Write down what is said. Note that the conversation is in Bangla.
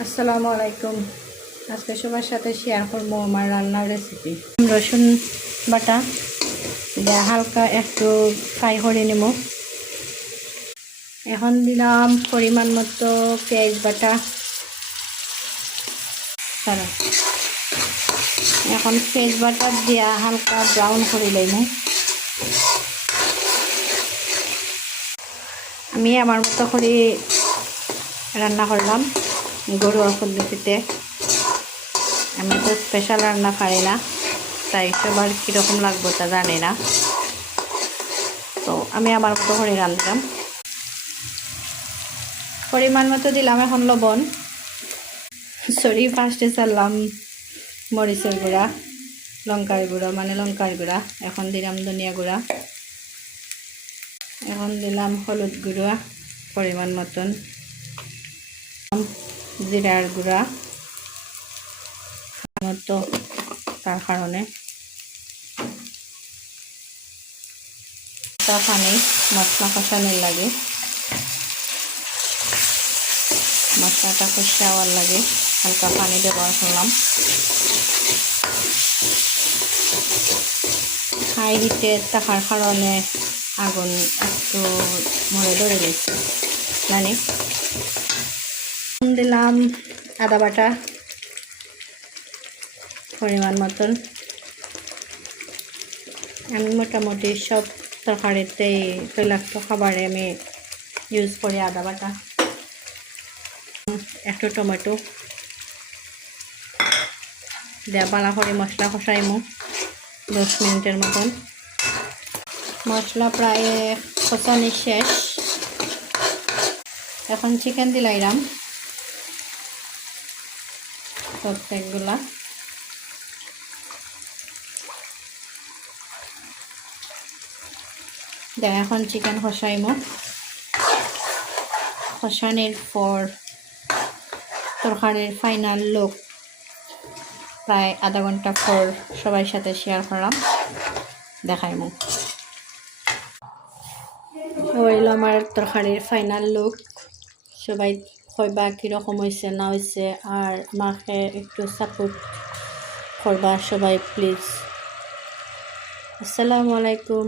আসসালামু আলাইকুম। আজকে সবার সাথে শেয়ার করবো আমার রান্নার রেসিপি। রসুন বাটা হালকা একটু ফ্রাই করে নেব। এখন দিলাম পরিমাণ মতো পেঁয়াজ বাটা। এখন পেঁয়াজ বাটা দিয়া হালকা ব্রাউন করে লইব। আমি আমার মতো করে রান্না করলাম ঘরোয়া পদ্ধতিতে। আমি তো স্পেশাল রান্না পারি না, তাই সবার কীরকম লাগবে তা জানি না, তো আমি আমার মতো করে রাঁধলাম। পরিমাণ মতো দিলাম এখন লবণ, ফার্স্টে চাললাম মরিচের গুঁড়া, লঙ্কার গুঁড়া মানে লঙ্কার গুঁড়া। এখন দিলাম ধনিয়া গুঁড়া, এখন দিলাম হলুদ গুঁড়া পরিমাণ মতন, জিরার গুঁড়া মতো তার কারণে পানি মশলা কষানোর লাগে, মশলাটা কষাওয়ার লাগে হালকা পানি ব্যবহার করলাম। হাই হিটে থাকার কারণে আগুন একটু মরে ধরে গেছে মানে। দিলাম আদা বাটা পরিমাণ মতন। আমি মোটামুটি সব তরকারিতে তৈলাক্ত খাবারে আমি ইউজ করি আদা বাটা। একটু টমেটো দেওয়া বালা করে মশলা কষাইমু 10 মিনিটের মতন। মশলা প্রায় কষানি শেষ, এখন চিকেন দিলাইলাম প্রত্যেকগুলা। এখন চিকেন কষাইমু। কষানোর পর তরকারির ফাইনাল লুক প্রায় আধা ঘন্টা পর সবার সাথে শেয়ার করলাম, দেখাইমু। হইল আমার তরকারির ফাইনাল লুক। সবাই কইবা কীরকম হয়েছে না হয়েছে, আর আমাকে একটু সাপোর্ট করবা সবাই প্লিজ। আসসালামু আলাইকুম।